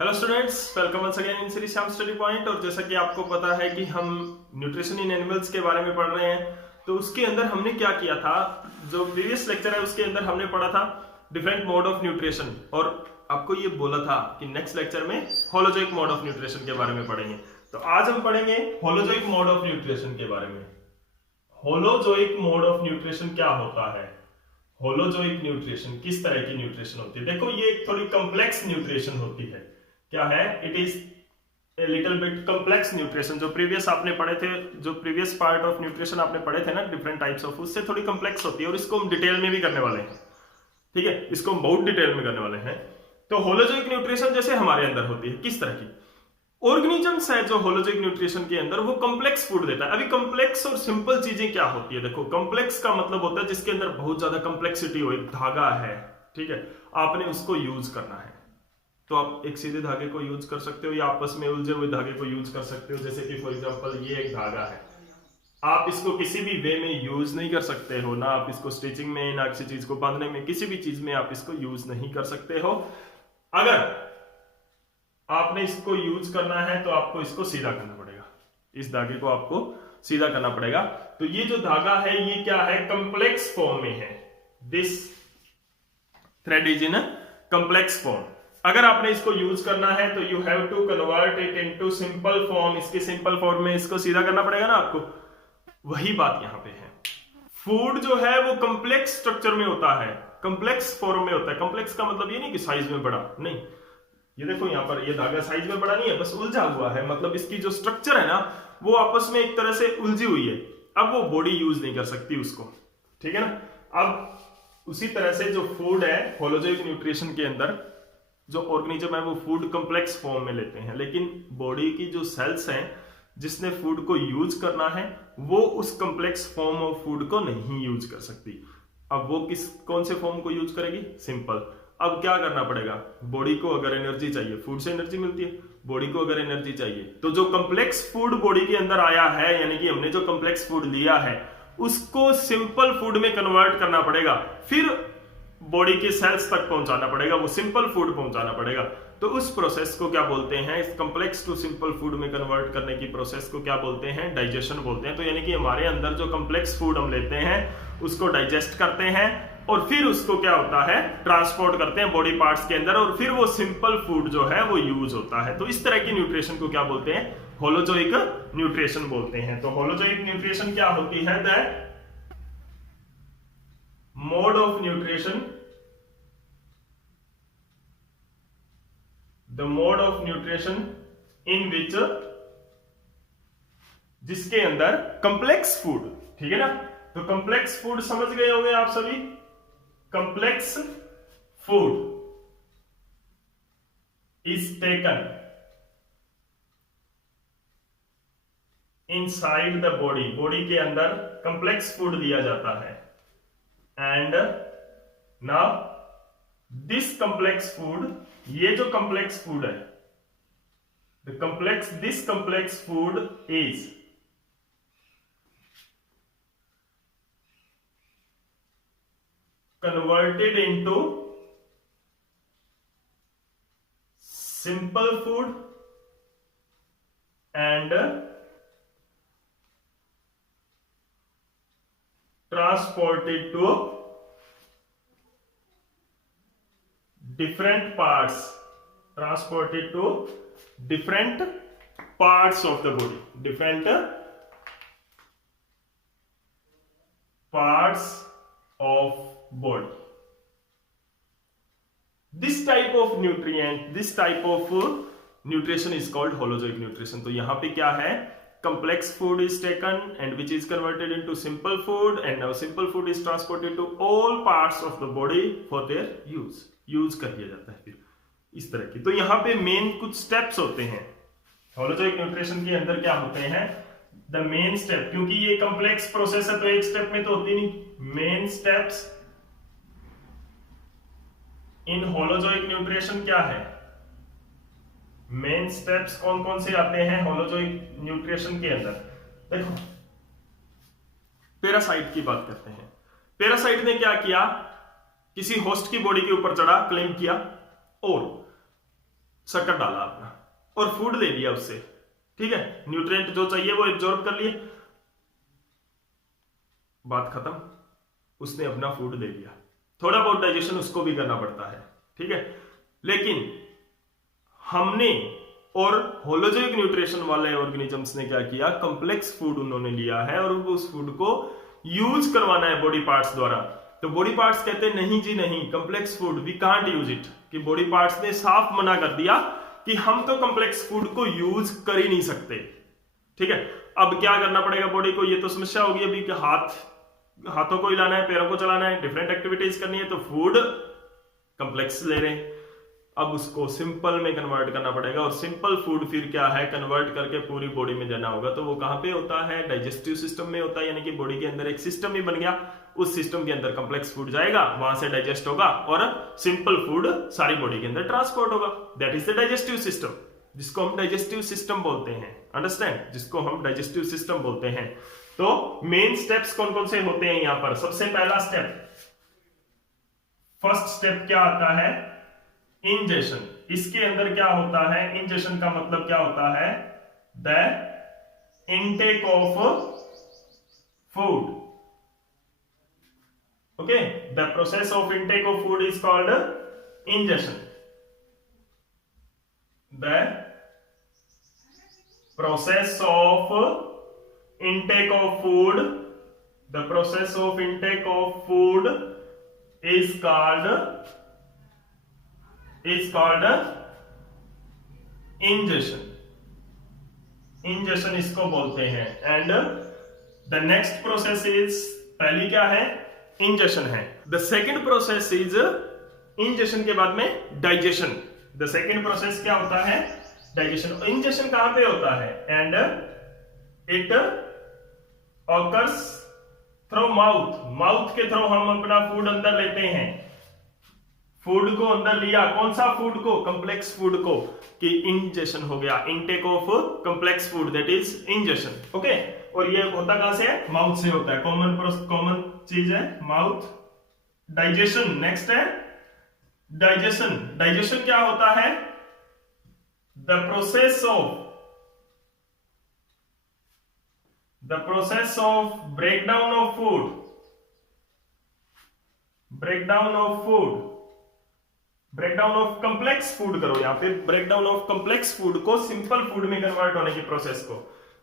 Hello students, welcome once again in Shri Shyam study point. और जैसा कि आपको पता है कि हम न्यूट्रिशन इन एनिमल्स के बारे में पढ़ रहे हैं, तो उसके अंदर हमने क्या किया था, जो प्रीवियस लेक्चर है उसके अंदर हमने पढ़ा था डिफरेंट मोड ऑफ न्यूट्रिशन, और आपको ये बोला था कि नेक्स्ट लेक्चर में होलोजोइक मोड ऑफ न्यूट्रिशन के बारे में पढ़ेंगे। तो आज हम पढ़ेंगे होलोजोइक मोड ऑफ न्यूट्रिशन के बारे में। होलोजोइक मोड ऑफ न्यूट्रिशन क्या होता है, होलोजोइक न्यूट्रिशन किस तरह की न्यूट्रिशन होती है। देखो, ये थोड़ी कॉम्प्लेक्स न्यूट्रिशन होती है। क्या है? It is a little bit complex nutrition. जो प्रीवियस आपने पढ़े थे, जो प्रीवियस पार्ट ऑफ न्यूट्रिशन आपने पढ़े थे ना, डिफरेंट टाइप्स ऑफ, उससे थोड़ी कॉम्प्लेक्स होती है और इसको हम डिटेल में भी करने वाले हैं। ठीक है, इसको हम बहुत डिटेल में करने वाले हैं। तो होलोजोइक न्यूट्रिशन जैसे हमारे अंदर होती है, किस तरह की ऑर्गेनिजम्स है जो होलोजोइक न्यूट्रिशन के अंदर वो कॉम्प्लेक्स फूड देता है। अभी कॉम्प्लेक्स और सिंपल चीजें क्या होती है, देखो, कॉम्प्लेक्स का मतलब होता है जिसके अंदर बहुत ज्यादा कॉम्प्लेक्सिटी हो। एक धागा है, ठीक है, आपने उसको यूज करना है, तो आप एक सीधे धागे को यूज कर सकते हो या आपस में उलझे हुए धागे को यूज कर सकते हो। जैसे कि फॉर एग्जांपल ये एक धागा है, आप इसको किसी भी वे में यूज नहीं कर सकते हो, ना आप इसको स्टिचिंग में, ना किसी चीज को बांधने में, किसी भी चीज में आप इसको यूज नहीं कर सकते हो। अगर आपने इसको यूज करना है तो आपको इसको सीधा करना पड़ेगा, इस धागे को आपको सीधा करना पड़ेगा। तो ये जो धागा है ये क्या है, कॉम्प्लेक्स फॉर्म में है। This thread is in complex form. अगर आपने इसको यूज करना है तो you have to convert it into simple form. इसके सिंपल फॉर्म में इसको सीधा करना पड़ेगा ना आपको। वही बात यहां पे है। फूड जो है वो कॉम्प्लेक्स स्ट्रक्चर में होता है, कॉम्प्लेक्स फॉर्म में होता है। कॉम्प्लेक्स का मतलब ये नहीं कि साइज में बड़ा, नहीं। ये देखो यहाँ पर ये धागा साइज में बड़ा नहीं है, बस उलझा हुआ है। मतलब इसकी जो स्ट्रक्चर है ना वो आपस में एक तरह से उलझी हुई है। अब वो बॉडी यूज नहीं कर सकती उसको, ठीक है ना। अब उसी तरह से जो फूड है होलोजोइक न्यूट्रिशन के अंदर, जो ऑर्गेनिज्म है वो फूड कॉम्प्लेक्स फॉर्म में लेते हैं, लेकिन बॉडी की जो सेल्स हैं जिसने फूड को यूज करना है वो उस कॉम्प्लेक्स फॉर्म ऑफ फूड को नहीं यूज कर सकती। अब वो कौन से फॉर्म को यूज करेगी? सिंपल। अब क्या करना पड़ेगा, बॉडी को अगर एनर्जी चाहिए, फूड से एनर्जी मिलती है, बॉडी को अगर एनर्जी चाहिए तो जो कॉम्प्लेक्स फूड बॉडी के अंदर आया है, यानी कि हमने जो कॉम्प्लेक्स फूड लिया है उसको सिंपल फूड में कन्वर्ट करना पड़ेगा, फिर बॉडी के सेल्स तक पहुंचाना पड़ेगा, वो सिंपल फूड पहुंचाना पड़ेगा। तो उस प्रोसेस को क्या बोलते हैं, इस कॉम्प्लेक्स टू सिंपल फूड में कन्वर्ट करने की प्रोसेस को क्या बोलते हैं? डाइजेशन बोलते हैं। तो यानी कि हमारे अंदर जो कॉम्प्लेक्स फूड हम लेते हैं उसको डाइजेस्ट करते हैं और फिर उसको क्या होता है, ट्रांसपोर्ट करते हैं बॉडी पार्ट्स के अंदर, और फिर वो सिंपल फूड जो है वो यूज होता है। तो इस तरह की न्यूट्रिशन को क्या बोलते हैं? होलोजोइक न्यूट्रिशन बोलते हैं। तो होलोजोइक न्यूट्रिशन क्या होती है? That mode of nutrition, the mode of nutrition in which, जिसके अंदर कॉम्प्लेक्स फूड, ठीक है ना। तो कॉम्प्लेक्स फूड समझ गए होंगे आप सभी। Complex food is taken inside the body, body के अंदर कॉम्प्लेक्स फूड दिया जाता है। And now this complex food, ये जो कॉम्प्लेक्स फूड है, this complex food is converted into simple food and transported to different parts, transported to different parts of the body, different parts of body. This type of nutrient, this type of nutrition is called holozoic nutrition. तो यहां पे क्या है, complex food is taken and which is converted into simple food, and now simple food is transported to all parts of the body for their use कर दिया जाता है फिर इस तरह की। तो यहाँ पे मेन कुछ स्टेप्स होते हैं होलोजोइक न्यूट्रिशन के अंदर। क्या होते हैं द मेन स्टेप, क्योंकि ये कॉम्प्लेक्स प्रोसेस है तो एक स्टेप में तो होती नहीं। Main steps in holozoic nutrition क्या है, मेन स्टेप्स कौन कौन से आते हैं होलोजोइक न्यूट्रिशन के अंदर? देखो, पैरासाइट की बात करते हैं। पैरासाइट ने क्या किया, किसी होस्ट की बॉडी के ऊपर चढ़ा, क्लेम किया और शक्कर डाला अपना और फूड ले लिया उससे, ठीक है, न्यूट्रिएंट जो चाहिए वो एब्जॉर्ब कर लिए, बात खत्म, उसने अपना फूड ले लिया। थोड़ा बहुत डाइजेशन उसको भी करना पड़ता है, ठीक है, लेकिन हमने और होलोजेनिक न्यूट्रिशन वाले ऑर्गेनिजम्स ने क्या किया, कॉम्प्लेक्स फूड उन्होंने लिया है और उस फूड को यूज करवाना है बॉडी पार्ट्स द्वारा। तो बॉडी पार्ट्स कहते हैं नहीं जी नहीं, complex food we can't use it, कि बॉडी पार्ट्स ने साफ मना कर दिया कि हम तो कॉम्प्लेक्स फूड को यूज कर ही नहीं सकते, ठीक है। अब क्या करना पड़ेगा बॉडी को, ये तो समस्या होगी अभी कि हाथों को हिलाना है, पैरों को चलाना है, डिफरेंट एक्टिविटीज करनी है, तो फूड कॉम्प्लेक्स ले रहे हैं, अब उसको सिंपल में कन्वर्ट करना पड़ेगा। और सिंपल फूड फिर क्या है, कन्वर्ट करके पूरी बॉडी में देना होगा। तो वो कहां पे होता है, डाइजेस्टिव सिस्टम में होता है, यानी कि बॉडी के अंदर एक सिस्टम ही बन गया, उस सिस्टम के अंदर कॉम्प्लेक्स फूड जाएगा, वहां से डाइजेस्ट होगा और सिंपल फूड सारी बॉडी के अंदर ट्रांसपोर्ट होगा। That is the digestive system, जिसको हम डाइजेस्टिव सिस्टम बोलते हैं, अंडरस्टैंड, जिसको हम डाइजेस्टिव सिस्टम बोलते हैं। तो मेन स्टेप्स कौन कौन से होते हैं यहां पर, सबसे पहला स्टेप, फर्स्ट स्टेप क्या आता है, इंजेशन। इसके अंदर क्या होता है, इंजेशन का मतलब क्या होता है, the intake of food, okay, the process of intake of food is called ingestion. The process of intake of food, the process of intake of food is called ingestion, ingestion इसको बोलते हैं। And the next process is, पहली क्या है, ingestion है, the second process is ingestion के बाद में डाइजेशन। द सेकेंड प्रोसेस क्या होता है, डाइजेशन। इंजेशन कहां पे होता है, and it occurs through mouth, mouth के थ्रू हम अपना फूड अंदर लेते हैं, फूड को अंदर लिया, कौन सा फूड को, कॉम्प्लेक्स फूड को, कि इंजेशन हो गया, intake of complex food, that is ingestion, okay. और ये होता कहां से है, माउथ से होता है, कॉमन चीज है माउथ। डाइजेशन नेक्स्ट है, डाइजेशन। डाइजेशन क्या होता है, the process of breakdown of food, breakdown of complex food करो, यहां पे breakdown of complex food को simple food में कन्वर्ट होने की प्रोसेस को,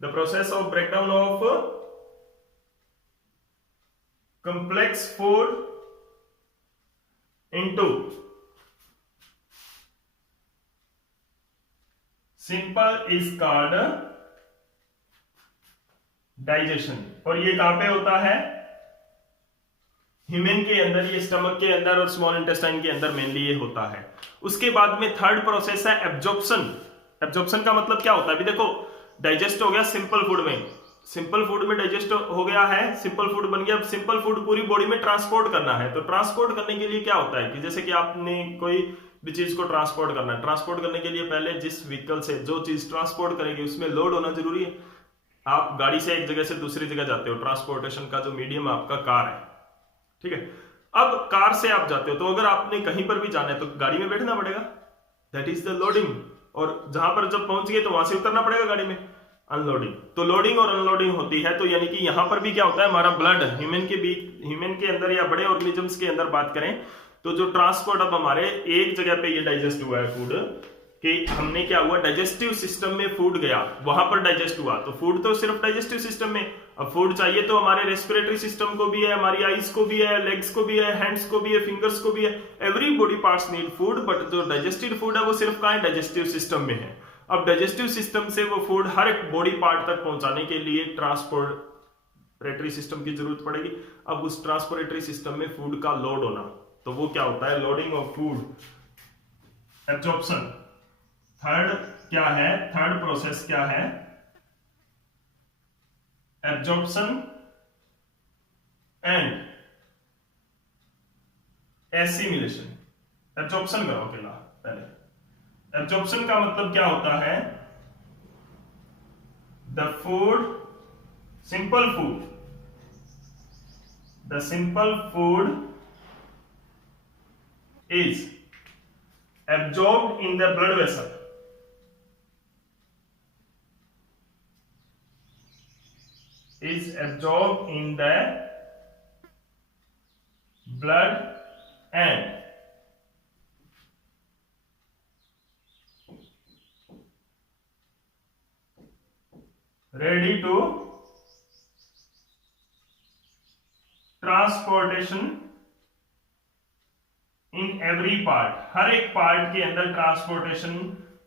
the process of breakdown of complex food into simple is called digestion. और ये कहां पे होता है, ह्यूमन के अंदर, ये स्टमक के अंदर और स्मॉल इंटेस्टाइन के अंदर मेनली ये होता है। उसके बाद में थर्ड प्रोसेस है एब्जॉर्प्शन। एब्जॉर्प्शन का मतलब क्या होता है, अभी देखो डाइजेस्ट हो गया सिंपल फूड में, सिंपल फूड में डाइजेस्ट हो गया है, सिंपल फूड बन गया। अब सिंपल फूड पूरी बॉडी में ट्रांसपोर्ट करना है, तो ट्रांसपोर्ट करने के लिए क्या होता है कि जैसे कि आपने कोई भी चीज को ट्रांसपोर्ट करना है, ट्रांसपोर्ट करने के लिए पहले जिस व्हीकल से जो चीज ट्रांसपोर्ट करेगी उसमें लोड होना जरूरी है। आप गाड़ी से एक जगह से दूसरी जगह जाते हो, ट्रांसपोर्टेशन का जो मीडियम आपका कार है, ठीक है। अब कार से आप जाते हो, तो अगर आपने कहीं पर भी जाना है तो गाड़ी में बैठना पड़ेगा, दैट इज द लोडिंग। और जहां पर जब पहुंच गए तो वहां से उतरना पड़ेगा गाड़ी में, अनलोडिंग। तो लोडिंग और अनलोडिंग होती है। तो यानी कि यहां पर भी क्या होता है, हमारा ब्लड ह्यूमन के अंदर या बड़े ऑर्गेनिजम्स के अंदर बात करें तो जो ट्रांसपोर्ट, अब हमारे एक जगह पे ये डाइजेस्ट हुआ है फूड, कि हमने क्या हुआ, डाइजेस्टिव सिस्टम में फूड गया, वहां पर डाइजेस्ट हुआ। तो फूड तो सिर्फ डाइजेस्टिव सिस्टम में, अब फूड चाहिए तो हमारे रेस्पिरेटरी सिस्टम को भी है, हमारी आईज को भी है, लेग्स को भी है, हैंड्स को भी है, फिंगर्स को भी है, every body parts need food. But जो डाइजेस्टेड फूड है वो सिर्फ कहां है, डाइजेस्टिव सिस्टम में है। अब डाइजेस्टिव सिस्टम से वो फूड हर एक बॉडी पार्ट तक पहुंचाने के लिए ट्रांसपोर्टरी सिस्टम की जरूरत पड़ेगी। अब उस ट्रांसपोर्टरी सिस्टम में फूड का लोड होना, तो वो क्या होता है, loading of food, absorption. Third क्या है, थर्ड प्रोसेस क्या है, एब्जॉर्प्शन एंड एसिमिलेशन। एब्जॉर्प्शन करो अकेला पहले। एब्जॉर्प्शन का मतलब क्या होता है, the food, simple food, the simple food is absorbed in the blood vessel. Is absorbed in the blood and ready to transportation in every part. हर एक पार्ट के अंदर ट्रांसपोर्टेशन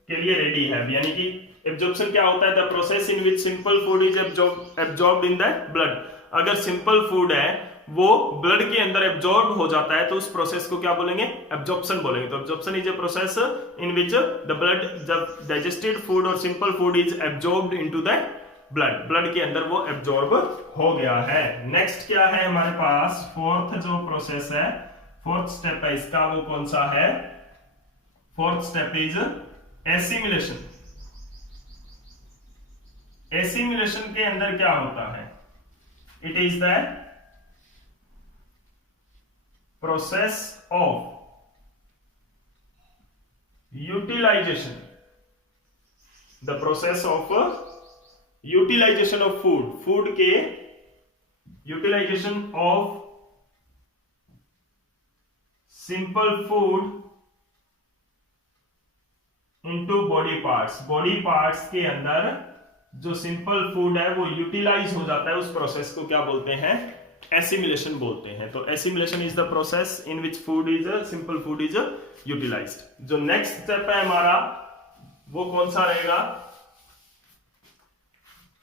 के लिए रेडी है। यानी कि एब्जॉर्प्शन क्या होता है? The process in which simple food is absorbed in the blood. अगर सिंपल फूड है वो ब्लड के अंदर एब्जॉर्ब हो जाता है तो उस प्रोसेस को क्या बोलेंगे? एब्जॉर्प्शन बोलेंगे। तो absorption is a process in which the blood, जब डाइजेस्टेड फूड और simple food is absorbed into the blood के अंदर वो एब्जॉर्ब हो गया है। नेक्स्ट क्या है हमारे पास? फोर्थ जो प्रोसेस है, फोर्थ स्टेप है इसका, वो कौन सा है? Fourth step is assimilation. Assimilation के अंदर क्या होता है? It is the process of utilisation, the process of utilisation of food के utilisation of simple food into body parts. Body parts के अंदर जो सिंपल फूड है वो यूटिलाइज हो जाता है, उस प्रोसेस को क्या बोलते हैं? एसिमिलेशन बोलते हैं। तो assimilation is the process in which food is simple food is utilised. जो नेक्स्ट स्टेप है हमारा वो कौन सा रहेगा?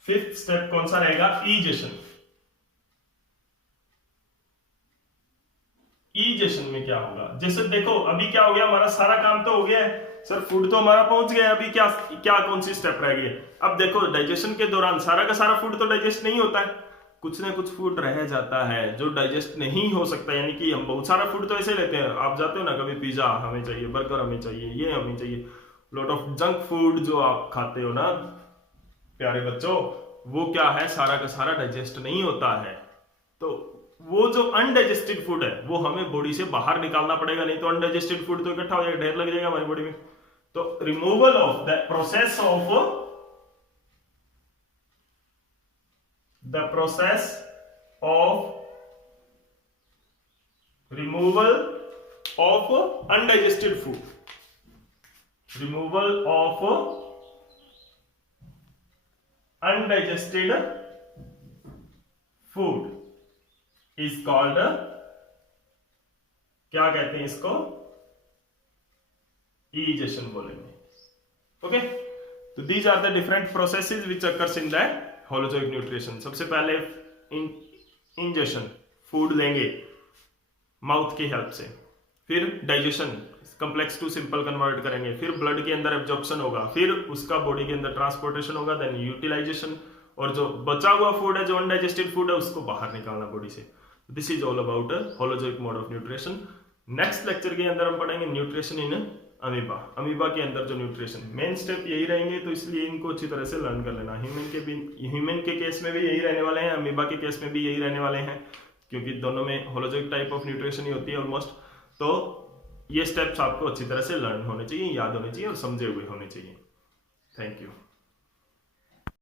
फिफ्थ स्टेप कौन सा रहेगा? ईजेशन। ईजेशन में क्या होगा? जैसे देखो अभी क्या हो गया, हमारा सारा काम तो हो गया है सर, फूड तो हमारा पहुंच गया, अभी क्या क्या कौन सी स्टेप रह गई? अब देखो डाइजेशन के दौरान सारा का सारा फूड तो डाइजेस्ट नहीं होता है, कुछ ना कुछ फूड रह जाता है जो डाइजेस्ट नहीं हो सकता। यानी कि हम बहुत सारा फूड तो ऐसे लेते हैं, आप जाते हो ना कभी, पिज्जा हमें चाहिए, बर्गर हमें चाहिए, ये हमें चाहिए, लॉट ऑफ जंक फूड जो आप खाते हो ना प्यारे बच्चों, वो क्या है? सारा का सारा डाइजेस्ट नहीं होता है। तो वो जो अनडाइजेस्टेड फूड है वो हमें बॉडी से बाहर निकालना पड़ेगा, नहीं तो अनडाइजेस्टेड फूड तो इकट्ठा हो जाएगा, ढेर लग जाएगा हमारी बॉडी में। तो removal of the process of removal of undigested food, removal of undigested food is called, क्या कहते हैं इसको? ईजेशन बोलेंगे। ओके, तो these are the different processes which occurs in the holozoic nutrition. सबसे पहले इंजेशन, फूड लेंगे माउथ की हेल्प से, फिर digestion, complex to simple convert करेंगे, फिर ब्लड के अंदर एब्जॉर्प्शन होगा, फिर उसका बॉडी के अंदर ट्रांसपोर्टेशन होगा, देन यूटिलाइजेशन, और जो बचा हुआ फूड है, जो अनडाइजेस्टेड फूड है, उसको बाहर निकालना बॉडी से। This is all about holozoic mode of nutrition. Next lecture के अंदर हम पढ़ेंगे न्यूट्रिशन इन अमीबा। अमीबा के अंदर जो न्यूट्रिशन, मेन स्टेप यही रहेंगे, तो इसलिए इनको अच्छी तरह से लर्न कर लेना। ह्यूमन के केस में भी यही रहने वाले हैं, अमीबा के केस में भी यही रहने वाले हैं, क्योंकि दोनों में होलोजोइक टाइप ऑफ न्यूट्रिशन ही होती है ऑलमोस्ट। तो ये स्टेप्स आपको अच्छी तरह से लर्न होने चाहिए, याद होने चाहिए और समझे हुए होने चाहिए। Thank you.